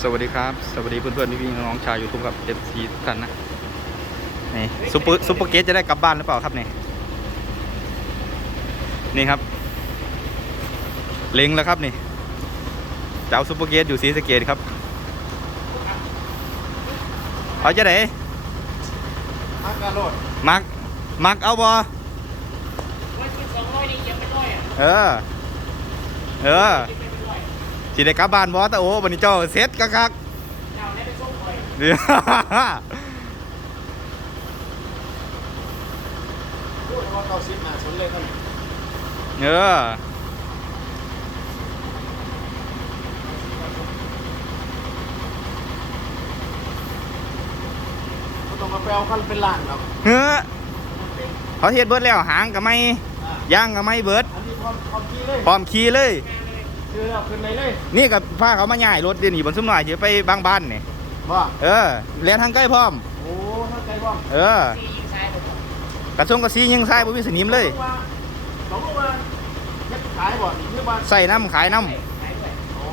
สวัสดีครับ สวัสดีเพื่อนๆพี่ๆน้องๆชาวยูทูบกับเอฟซีทุกท่านนะนี่ซุปเปอร์ซุปเปอร์เกตจะได้กลับบ้านหรือเปล่าครับนี่นี่ครับ เล็งแล้วครับนี่เจ้าซุปเปอร์เกตอยู่สีสะเกตครับเอาจะไหนฮักกาโรดมักมักเอาบอวันที่สองร้อยนี่ยังไม่ร้อยอะเออ เออยังไม่ร้อย สิได้กลับบ้านบอตาโอ้วันนี้เจ้าเซ็ตกักกักเจ้าได้ไปส่งคอยๆเดี๋ยวพูดว่าเกาซิดมาสนเลยท่านเออก็ต้องมาแปลวขั้นเป็นล้านครับเฮ้อเขาเฮ็ดเบิดแล้วหางกับไม่อ่าย่างกับไม่เบิดอันนี้ความความขี้เลยพร้อมขี่เลยคือเอาขึ้ นในเลยนี่กับพาเขามาย่ายรถเดี๋ยวนี้บนซุ้มหน่อยเดี๋ยวไปบางบ้านนี่ว่าเออเรียนทางใกล้พร้อม โอ้ท่านใจบ้างเออซียิงซ้ายผมกระทรงกระซียิงใส่บ่มีสนิมเลยสองลูกว่าเฮ็ดขายบ่นี่คือว่าใส่น้ำขายน้ซ้ายด้วยโอ้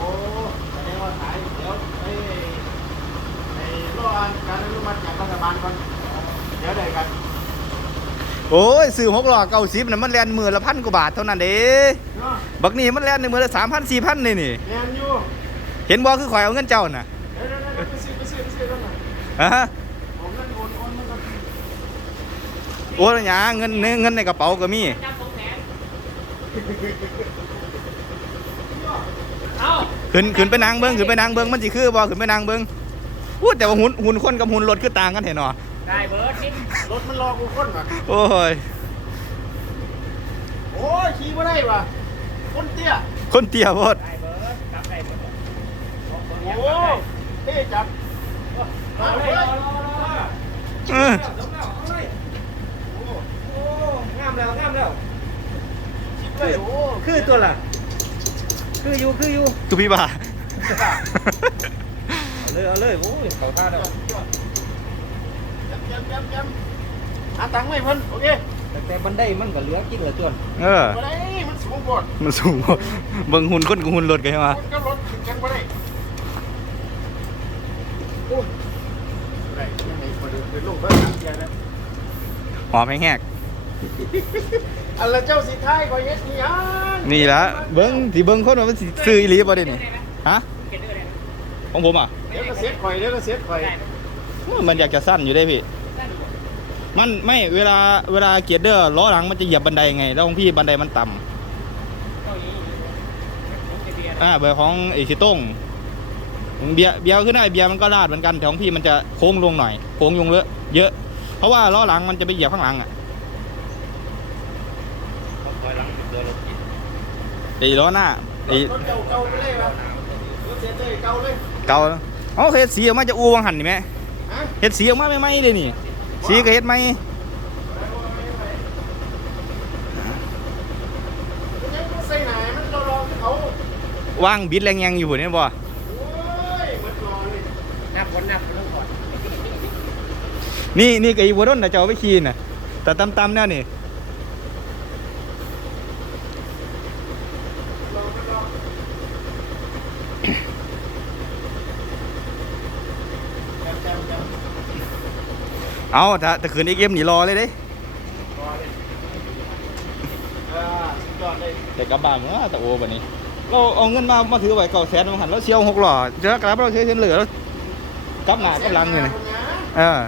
แสดงว่าขายเดี๋ยวไอ้ไอ้รอการอนุมัติจากรัฐบาลก่อนเดี๋ยวได้กันำ โอ้ยซื้อหกล้อเก้าสิบน่ะมันแล่นมือละพันกว่าบาทเท่านั้นเด้เนาะบักนี่มันแล่นในมือละสามพันสี่พันนี่นี่แม่นอยู่เห็นบ่คือข่อยเอาเงินเจ้าน่ะเดี๋ยวๆๆไปซื้อไปซื้อไปซื้อแล้วน่ะฮะผมเงินโอนโอนมันก็โอ้ยหยังเงินเงินในกระเป๋าก็มีจับสองแสนเอาขึ้นขึ้นไปนางเบิ้งขึ้นไปนางเบิ้งมันสิคือบ่ขึ้นไปนางเบิ้งพูดแต่ว่าหุ่นหุ่นคนกับหุ่นรถคือต่างกันเห็นเนาะ ได้เบิร์ดนิดรถมันรอกูคนว่ะโอ้ย โอ้ยขี่มาได้ว่ะคนเตี้ย คนเตี้ยโพดได้เบิร์ดกลับได้เบิร์ดโอ้เท่จัดเอาเลยเอาเลยเอาเลยเออโอ้งามแล้วงามแล้ว ชิบเลยโอ้คือตัวละคืออยู่คืออยู่คือพี่บ่า เอาเลยเอาเลยโอ้ยเขาท่าแล้วยับ ยับยับยับหาตังค์ไหมเพิ่นโอเคแต่บันไดมันก็เหลือกินเหลือจนเออมาได้มันสูงโพดมันสูงโพดเบิ่งหุ่นคนกับหุ่นรถกันใช่ไหมคนก็รถขึ้นกันมาได้โอ้ยไรยังไงมาดูเป็นลูกเพิ่นหาเสียนะหอมแห้งอันละเจ้าสิท้ายก็เฮ็ดนี่ยังๆนี่ละเบิ่งที่เบิ่งคนว่ามันสิซื้ออีหลีบ่ได้นี่ฮะเก็บได้เลยนะของผมอะเดี๋ยวก็เซ็ตข่อยเดี๋ยวก็เซ็ตข่อยได้มันอยากจะสั้นอยู่ได้พี่ได้ดู มันไม่เวลาเวลาเกียร์เดอร์ล้อหลังมันจะเหยียบบันไดไง แล้วของพี่บันไดมันต่ำเก้าอี้ผมจะเบียร์อ่าเบอร์ของไอ้ชิโต้งเบียร์เบียร์ขึ้นได้เบียร์มันก็ลาดเหมือนกันแต่ของพี่มันจะโค้งลงหน่อยโค้งลงเยอะเยอะ เพราะว่าล้อหลังมันจะไปเหยียบข้างหลังอะไอ้ล้อหน้าไอ้รถเก่าเก่าไปเลยวะรถเสียเต้ยเก่าเลยเก่าเอาเฮ็ดสีออกมาจะอูวังหันนี่ไหมฮะเฮ็ดสีออกมาไม่ไหมเลยนี่ สีก็เฮ็ดไหมใส่ไหนมันรอรอเขาว่างบิดแรงยังอยู่พุ่นนี่บ่โอ้ยมันรอเลยนับคนนับคนต้องก่อนนี่นี่ก็อีวัวด้นน่ะจะเอาไปขี่น่ะแต่ตำๆแน่นี่ รอมันรอแจมแจมแจม เอาถ้าถ้าคืนอีกเกมหนีรอเลยเด้รอเลยอ่าสุดยอดเลยแต่กลับบ้านว่าแต่โอ้บนี้ เราเอาเงินมามาถือไว้เก่าแสนมาหันแล้วเชียวหกหล่อเจอกลับเราเชียวเหลือแล้วกลับหนากลับหลังอยู่นี่เออ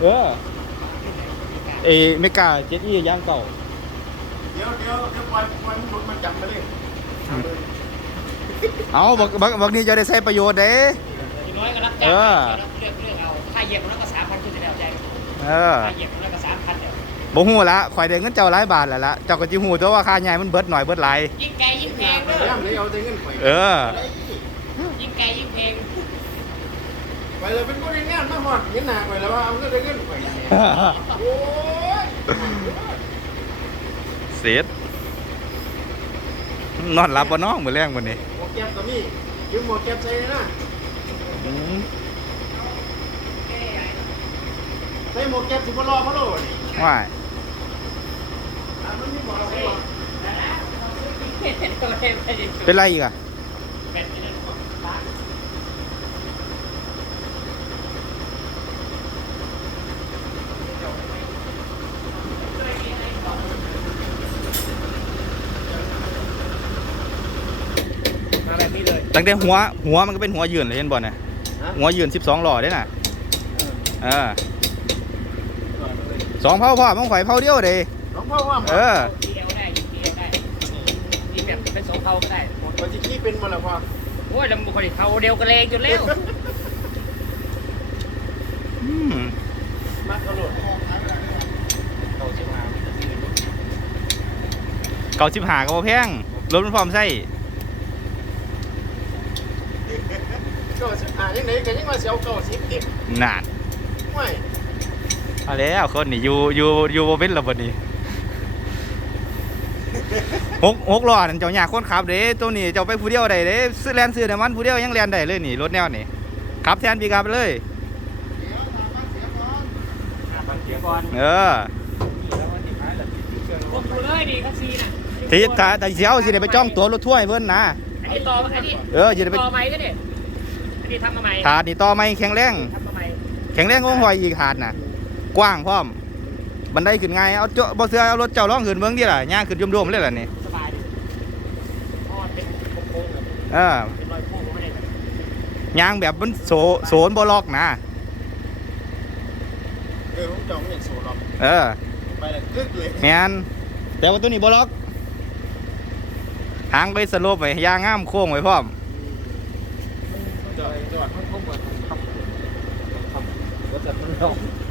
เออเอเมกาเจ็ดอีย่างเก่าเดี๋ยวเดี๋ยวเดี๋ยวปล่อยปล่อยมันหลุดมันจับไปเลยเลยเอาบักบักบักนี้จะได้ใช้ประโยชน์เด้อย่างน้อยก็รับจ้างเออเลือกเลือกเอาถ้าเหยียบมันก็ เออถ้าเหยียบมันก็สามพันเดียวบ่ฮู้ละข่อยได้เงินเจ้าหลายบาทแล้วละเจ้าก็สิฮู้ตัวว่าค่าใหญ่มันเบิดหน่อยเบิดหลายยิ่งไกลยิ่งแพงไปเด้อย่ำเลยเอาแต่เงินไปเออ ยิ่งไกลยิ่งแพงไปเลยเป็นคนในงานมาหอดเงินหนาไปแล้วว่าเอาเงินแต่เงินไปโอ้ยเสร็จนอนหลับบ่น้องมื้อแรงวันนี้หมวกแก๊ปก็มียืมหมวกแก๊ปใส่เลยนะ ใส่หมวกแก๊ปสิบนรอเขาโลดว่าเป็นไรอีกอะตั้งแต่หัวหัวมันก็เป็นหัวยืนเลยเห็นบ่เนี่ยหัวยืนสิบสองหล่อได้น่ะอ่า สองเผาพ่อมังข่อยเผาเดียวเด้หลวงพ่อว่าเออเดียวได้ยิงเดียวได้ยิงแบบเป็นสองเท่าก็ได้คนที่ขี้เป็นมาแล้วพ่อโอ้ยลำบุคคลเท่าเดียวกันเลยจนเร็วอืมมักกระโดดโตชิบหายเก่าชิบหาก็บ่แพงรถมันพร้อมใส่ก็สิอ่ายังไงก็ยังว่าเสียวเก่าสิบเต็มนานไม่ เอาแล้วคนนี่อยู่อยู่อยู่บ่เป็นและบัดนี้หกหกล้อนั่นเจ้าหยากคนขับเด้ตัวนี้เจ้าไปผู้เดียวได้เด้ซื้อแลนซื้อน้ำมันผู้เดียวยังแลนได้เลยนี่รถแนวนี่ขับแทนพี่ขับไปเลยฟังเสียงก่อนเออพวกกูเลยดีคัสซีน่ะที่ถ้าถ้าเสียวสิได้ไปจ้องตัวรถถ้วยเพิ่นนะอันนี้ต่ออันนี้เออจะได้ไปต่อใหม่ก็เนี่ยอันนี้ทำมาใหม่ถาดนี่ต่อไม่แข็งแรงทำมาใหม่แข็งแรงงงหอยอีกถาดน่ะ กว้างพร้อม บันไดขึ้นง่าย เอาเจ้าบ่เสือเอารถเจ้าร้องขึ้นเบิ่งดิล่ะย่างขึ้นยมๆเลยล่ะนี่สบายดีเพราะมันเป็นโค้งๆแบบเออเป็นรอยโค้งไม่ได้แบบย่างแบบมันโสโสนบ่ล็อกนะ เออผมจองไม่อยากโซ่หรอกเออไปเลยกึกเลยแมนแต่ว่าตัวนี้บ่ล็อกหางไปสโลปไว้ยางงามโค้งไว้พร้อม จอดจอดมันโค้งเหมือนทำทำรถจัดมันลงจริง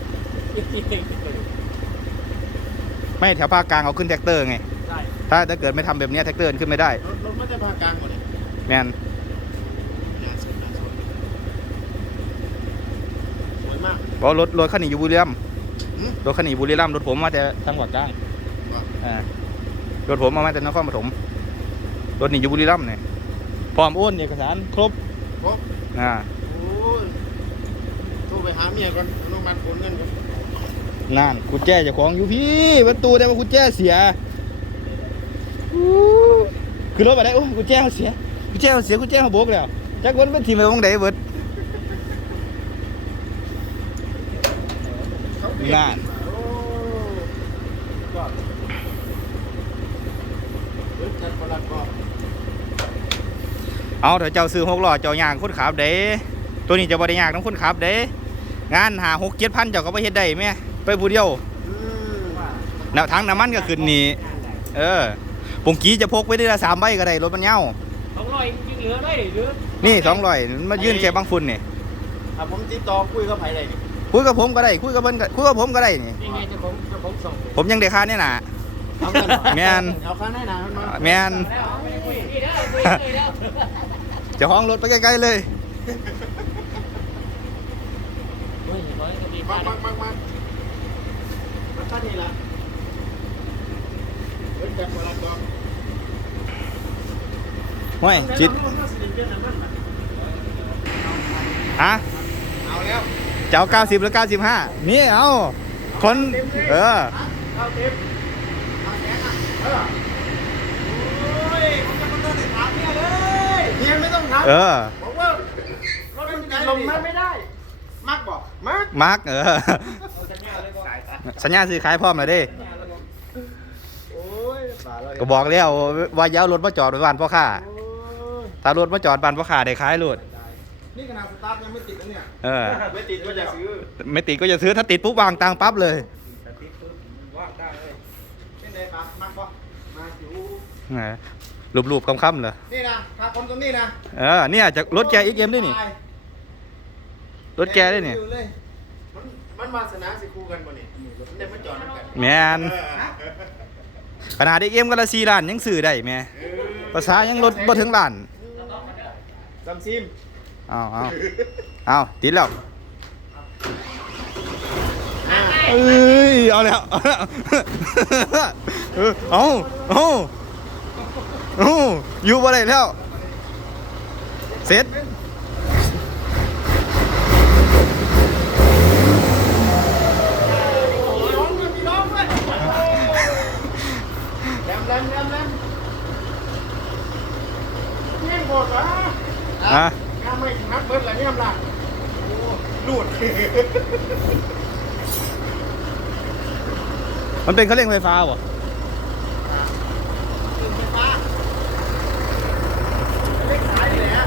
ไม่แถวภาคกลางเอาขึ้นแท็กเตอร์ไงๆใช่ถ้าถ้าเกิดไม่ทำแบบเนี้ยแท็กเตอร์ขึ้นไม่ได้ รถรถมันจะพากลางหมดเลยแมนน่าสนน่าสนสวยมาก เพราะรถรถคันนี้อยู่บุรีรัมย์หืมรถคันนี้บุรีรัมย์รถผมมาแต่จังหวัดกลางว่ะ อ่ารถผมมามาแต่นครปฐมรถนี่อยู่บุรีรัมย์เนี่ยพร้อมโอนเอกสารครบครบ อ่าโอ้ยโทรไปหาเมียก่อนโรงพยาบาลโอนเงินก่อน นั่นกุญแจเจ้าของอยู่พี่ประตูแต่ว่ากุญแจเสียอู้คือรถไปได้โอ้ยกุญแจเขาเสียกุญแจเขาเสียกุญแจเขาโบกแล้วจักวันเป็นทีมไปวงใดเบิดเขาเปลี่ยนั่นโอ้ก็เฮ้ยจัดประหลัดบอกเอาเถอะเจ้าซื้อหกล้อเจ้าย่างคนขับเด้ตัวนี้เจะบ่ได้ย่างน้ำคนขับเด้งานหาหกเจ็ดพันเจ้าก็ไปเฮ็ดได้ไหม ไปผู้เดียวอืมแนวทางน้ำมันก็ขึ้นนี่เออปุ่งกี้จะพกไปได้ละสามใบก็ได้รถมันเน่าสองร้อยยิงเหลือได้หรือนี่สองร้อยมายื่นแค่บางฝุ่นนี่ถ้าผมติดต่อคุยกับไผได้นี่คุยกับผมก็ได้คุยกับเพิ่นก็คุยกับผมก็ได้นี่นี่ไงเจะผมเจะผมส่งผมยังได้ค่าเนี่ยนะเอาเงินแม่นเอาค่าแน่นามันมาแมนแล้วเอาไปคุยนี่แล้วคุยเลยแล้วเจะห้าของรถไปใกล้ๆเลยเฮ้ยร้อยก็ดีมามากมากมากมากมา ท่านนี่ละเฮ้ยจัดประหลัดบอกห้วยจิตเอาแล้วเอาสิเปลี่ยนน้ำมันน่ะฮะเอาแล้วจะเอาเก้าสิบหรือเก้าสิบห้านี่เอาคน เออเอาเต็มเอาแขนอะเออโอ้ยผมจะมาเดินถามเนี่ยเลยเฮียไม่ต้องถามเออบอกว่ารถมันลงมาไม่ได้ มักบอกมักมาร์กเออ สัญญาซื้อขายพร้อมเลยเด้โอ้ยบาเลยก็บอกแล้วว่าอยาวรถมาจอดไว้บ้านพ่อค้าโอ้ยถ้ารถมาจอดบ้านพ่อค้าได้ขายรถนี่ขนาดสตาร์ทยังไม่ติดนะเนี่ยเออไม่ติดก็จะซื้อ ไม่ติดก็จะซื้อถ้าติดปุ๊บวางตังค์ปั๊บเลยว่างได้เลยเป็นไงมักมักบอกมาอยู่รูปๆคำๆเลยนี่นะพาคนตรงนี้นะเออเนี่ยจากรถแกอีกเอ็มด้วยนี่รถแกด้วยนี่อยู่เลยมันมันวาสนาสิคู่กันบ่นี่มัน ได้มาจอดนำกันแมนขนาดอีกเอ็มก็ละสี่ล้านยังซื้อได้แม่ภาษายังรถบ่ถึงล้านซัมซิมเอาเอาเอาติดแล้วเอ้ยเอาแล้วเอาแล้วเออเอาเอาเอาอยู่บ่ได้แล้วเสร็จ ร้องด้วยมีร้องด้วย แรมแรมแรมแรมเงี้ยโหดละอะงามไม่นับเบิร์ดละเนี่ยล่ะโอ้ลูดมันเป็นเขาเร่งไฟฟ้าเหรอไฟฟ้าเล็กสายเลยฮะ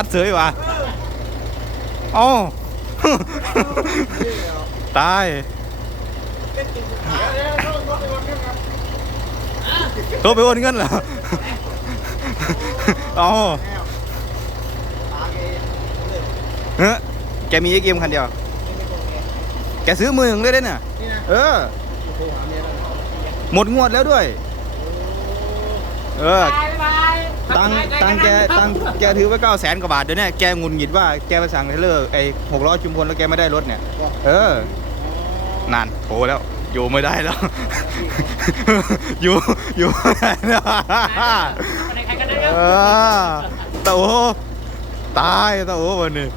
ตัดเสยวะเอ้าตายโทรไปโอนเงินเหรออ๋อเฮ้ยแกมีเกมคันเดียว แกซื้อมือหนึ่งเลยได้เนี่ยเออ หมดงวดแล้วด้วย เออ ตังค์ตังค์แกตังค์แกถือไว้เก้าแสนกว่าบาทเดี๋ยวเนี้แกงุนหงิดว่าแกไปสั่งเทเลอร์ไอ้หกล้อชุมพลแล้วแกไม่ได้รถเนี่ย เออนานโทรแล้ว อยู่ไม่ได้แล้ว อยู่อยู่ไม่ได้แล้วเออตาโอตายตาโอวันนี้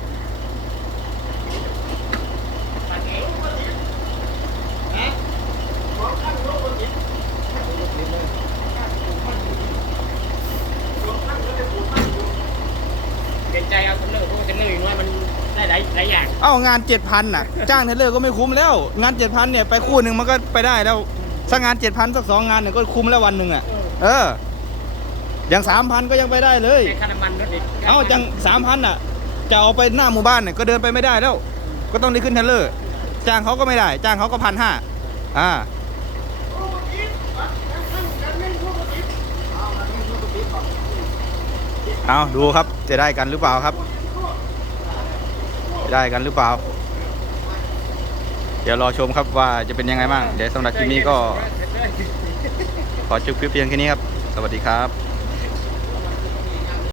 เกรงใจเอาเทนเลอร์เพราะว่าเทนเลอร์อย่างน้อยมันได้ หลายหลายอย่างเอ้างานเจ็ดพันน่ะ จ้างเทเลอร์ก็ไม่คุ้มแล้ว งานเจ็ดพันเนี่ยไปคู่หนึ่งมันก็ไปได้แล้วสักงานเจ็ดพันสักสองงานเนี่ยก็คุ้มแล้ววันหนึ่งอะ เออ อย่างสามพันก็ยังไปได้เลย ในค่าน้ำมันรถอีกเอ้าจังสามพันอะ จะเอาไปหน้าหมู่บ้านเนี่ยก็เดินไปไม่ได้แล้ว ก็ต้องได้ขึ้นเทรลเลอร์ จ้างเขาก็ไม่ได้ จ้างเขาก็พันห้าอ่า เอาดูครับจะได้กันหรือเปล่าครับจะ ได้กันหรือเปล่า เดี๋ยวรอชมครับว่าจะเป็นยังไงบ้าง เดี๋ยวสำหรับคลิปนี้ก็ ขอจบคลิปเพียงแค่นี้ครับ สวัสดีครับ